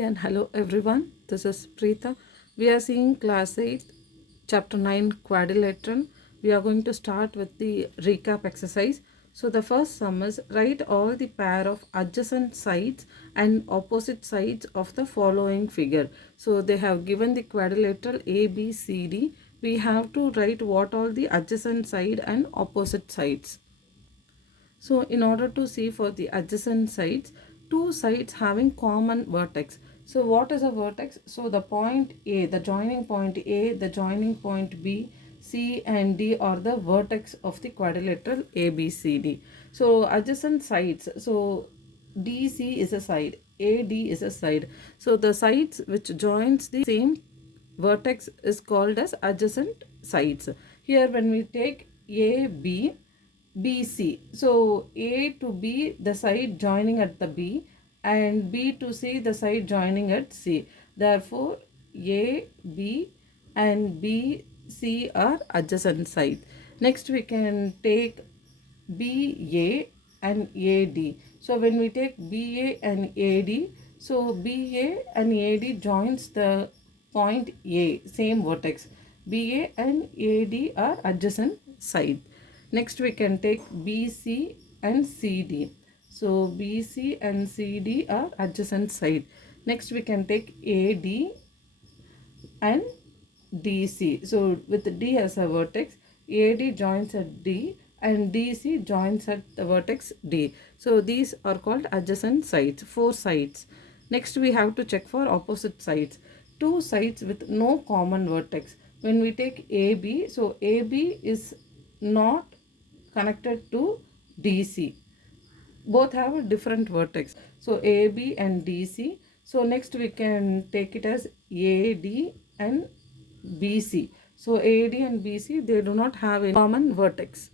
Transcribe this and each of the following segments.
and hello everyone. This is Preeta. We are seeing class 8, chapter 9 quadrilateral. We are going to start with the recap exercise. So the first sum is write all the pair of adjacent sides and opposite sides of the following figure. So they have given the quadrilateral A, B, C, D. We have to write what all the adjacent side and opposite sides. So in order to see for the adjacent sides, two sides having common vertex. So what is a vertex? So the point A, the joining point A, the joining point B, C and D are the vertex of the quadrilateral ABCD. So adjacent sides, so DC is a side, AD is a side. So the sides which joins the same vertex is called as adjacent sides. Here when we take AB, BC. So A to B, the side joining at the B, and B to C, the side joining at C. Therefore, A, B and B, C are adjacent sides. Next we can take BA and AD. So when we take BA and AD, so BA and AD joins the point A, same vertex. BA and AD are adjacent side. Next we can take BC and CD. So BC and CD are adjacent side. Next we can take AD and DC. So with D as a vertex, AD joins at D and DC joins at the vertex D. So these are called adjacent sides, four sides. Next we have to check for opposite sides. Two sides with no common vertex. When we take AB, so AB is not connected to DC. Both have a different vertex. So AB and DC. So next we can take it as AD and BC. So AD and BC, they do not have a common vertex.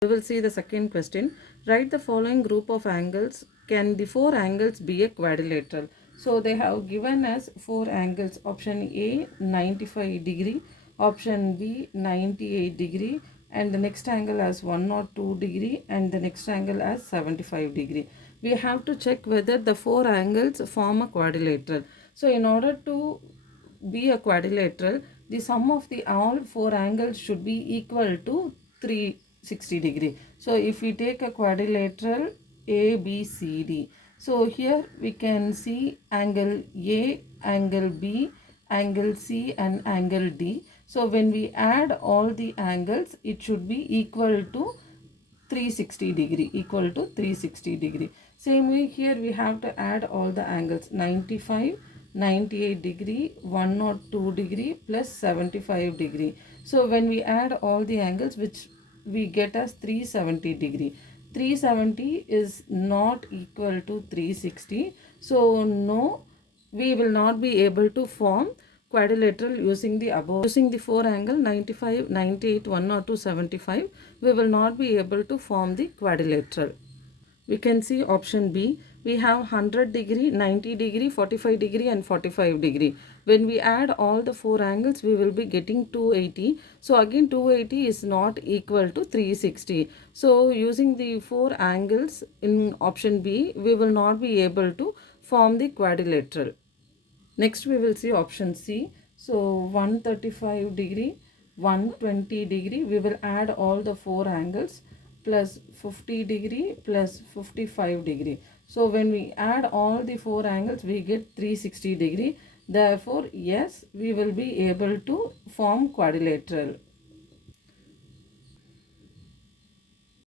We will see the second question. Write the following group of angles. Can the four angles be a quadrilateral? So they have given us four angles. Option A 95 degree, option B 98 degree, and the next angle as 102 degree, and the next angle as 75 degree. We have to check whether the four angles form a quadrilateral. So in order to be a quadrilateral, the sum of the all four angles should be equal to 360 degree. So if we take a quadrilateral ABCD, so here we can see angle A, angle B, angle C and angle D. So when we add all the angles, it should be equal to 360 degree, equal to 360 degree. Same way here we have to add all the angles, 95, 98 degree, 102 degree plus 75 degree. So when we add all the angles, which we get as 370 degree. 370 is not equal to 360. So no, we will not be able to form quadrilateral using the above. Using the four angle 95, 98, 102, 75, we will not be able to form the quadrilateral. We can see option B. We have 100 degree, 90 degree, 45 degree and 45 degree. When we add all the four angles, we will be getting 280. So again 280 is not equal to 360. So using the four angles in option B, we will not be able to form the quadrilateral. Next we will see option C. So 135 degree, 120 degree, we will add all the four angles plus 50 degree plus 55 degree. So when we add all the four angles, we get 360 degree. Therefore, yes, we will be able to form quadrilateral.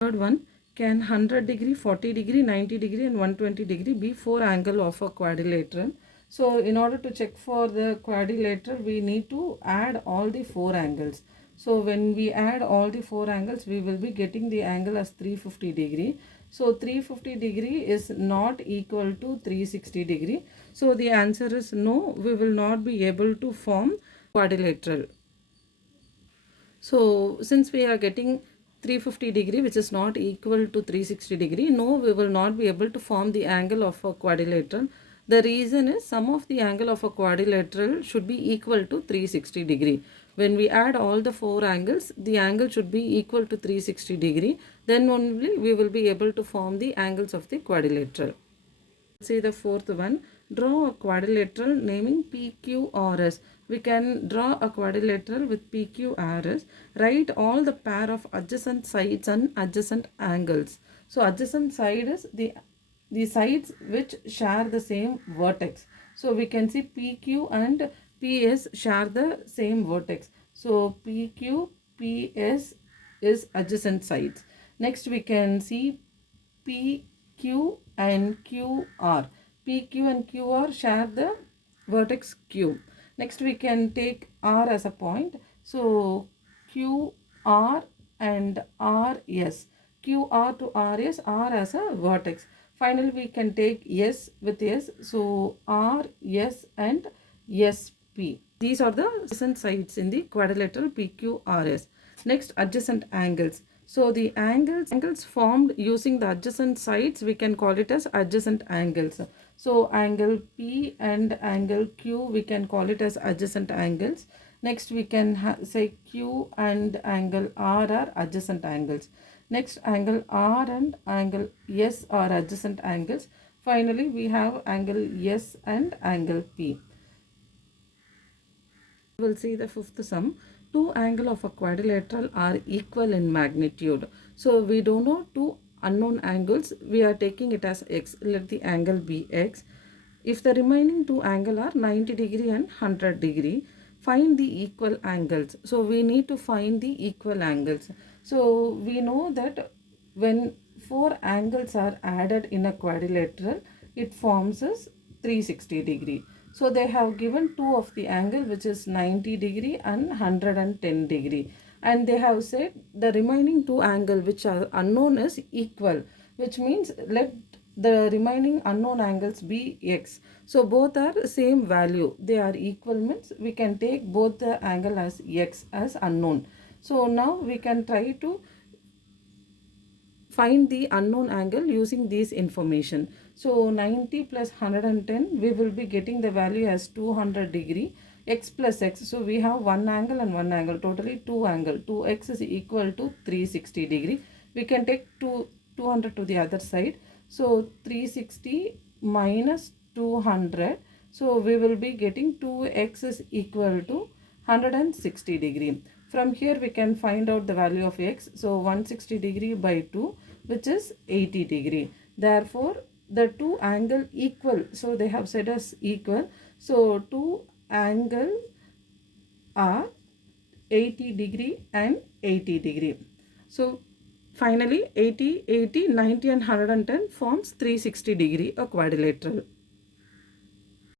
Third one, can 100 degree, 40 degree, 90 degree and 120 degree be four angle of a quadrilateral? So in order to check for the quadrilateral, we need to add all the four angles. So when we add all the four angles, we will be getting the angle as 350 degree. So 350 degree is not equal to 360 degree. So the answer is no, we will not be able to form quadrilateral. So since we are getting 350 degree which is not equal to 360 degree, no, we will not be able to form the angle of a quadrilateral. The reason is sum of the angle of a quadrilateral should be equal to 360 degree. When we add all the four angles, the angle should be equal to 360 degree. Then only we will be able to form the angles of the quadrilateral. See the fourth one. Draw a quadrilateral naming PQRS. We can draw a quadrilateral with PQRS. Write all the pair of adjacent sides and adjacent angles. So adjacent side is the sides which share the same vertex. So we can see PQ and PS share the same vertex. So PQ, PS is adjacent sides. Next we can see PQ and QR. PQ and QR share the vertex Q. Next we can take R as a point. So QR and RS. QR to RS, R as a vertex. Finally we can take S with S. So RS and SP. These are the adjacent sides in the quadrilateral PQRS. Next, adjacent angles. So the angles formed using the adjacent sides, we can call it as adjacent angles. So angle P and angle Q, we can call it as adjacent angles. Next we can say Q and angle R are adjacent angles. Next, angle R and angle S are adjacent angles. Finally we have angle S and angle P. We will see the fifth sum. Two angles of a quadrilateral are equal in magnitude. So we don't know two unknown angles. We are taking it as x. Let the angle be x. If the remaining two angles are 90 degree and 100 degree, find the equal angles. So we need to find the equal angles. So we know that when four angles are added in a quadrilateral, it forms as 360 degree. So they have given two of the angle which is 90 degree and 110 degree. And they have said the remaining two angle which are unknown is equal, which means let the remaining unknown angles be x. So both are same value. They are equal means we can take both the angle as x as unknown. So now we can try to find the unknown angle using these information. So 90 plus 110, we will be getting the value as 200 degree. X plus x, so we have one angle and one angle, totally two angle. 2x is equal to 360 degree. We can take 200 to the other side. So 360 minus 200. So we will be getting 2x is equal to 160 degree. From here we can find out the value of x. So 160 degree by 2, which is 80 degree. Therefore the two angle equal. So they have said as equal. So two angle are 80 degree and 80 degree. So finally 80, 80, 90 and 110 forms 360 degree a quadrilateral.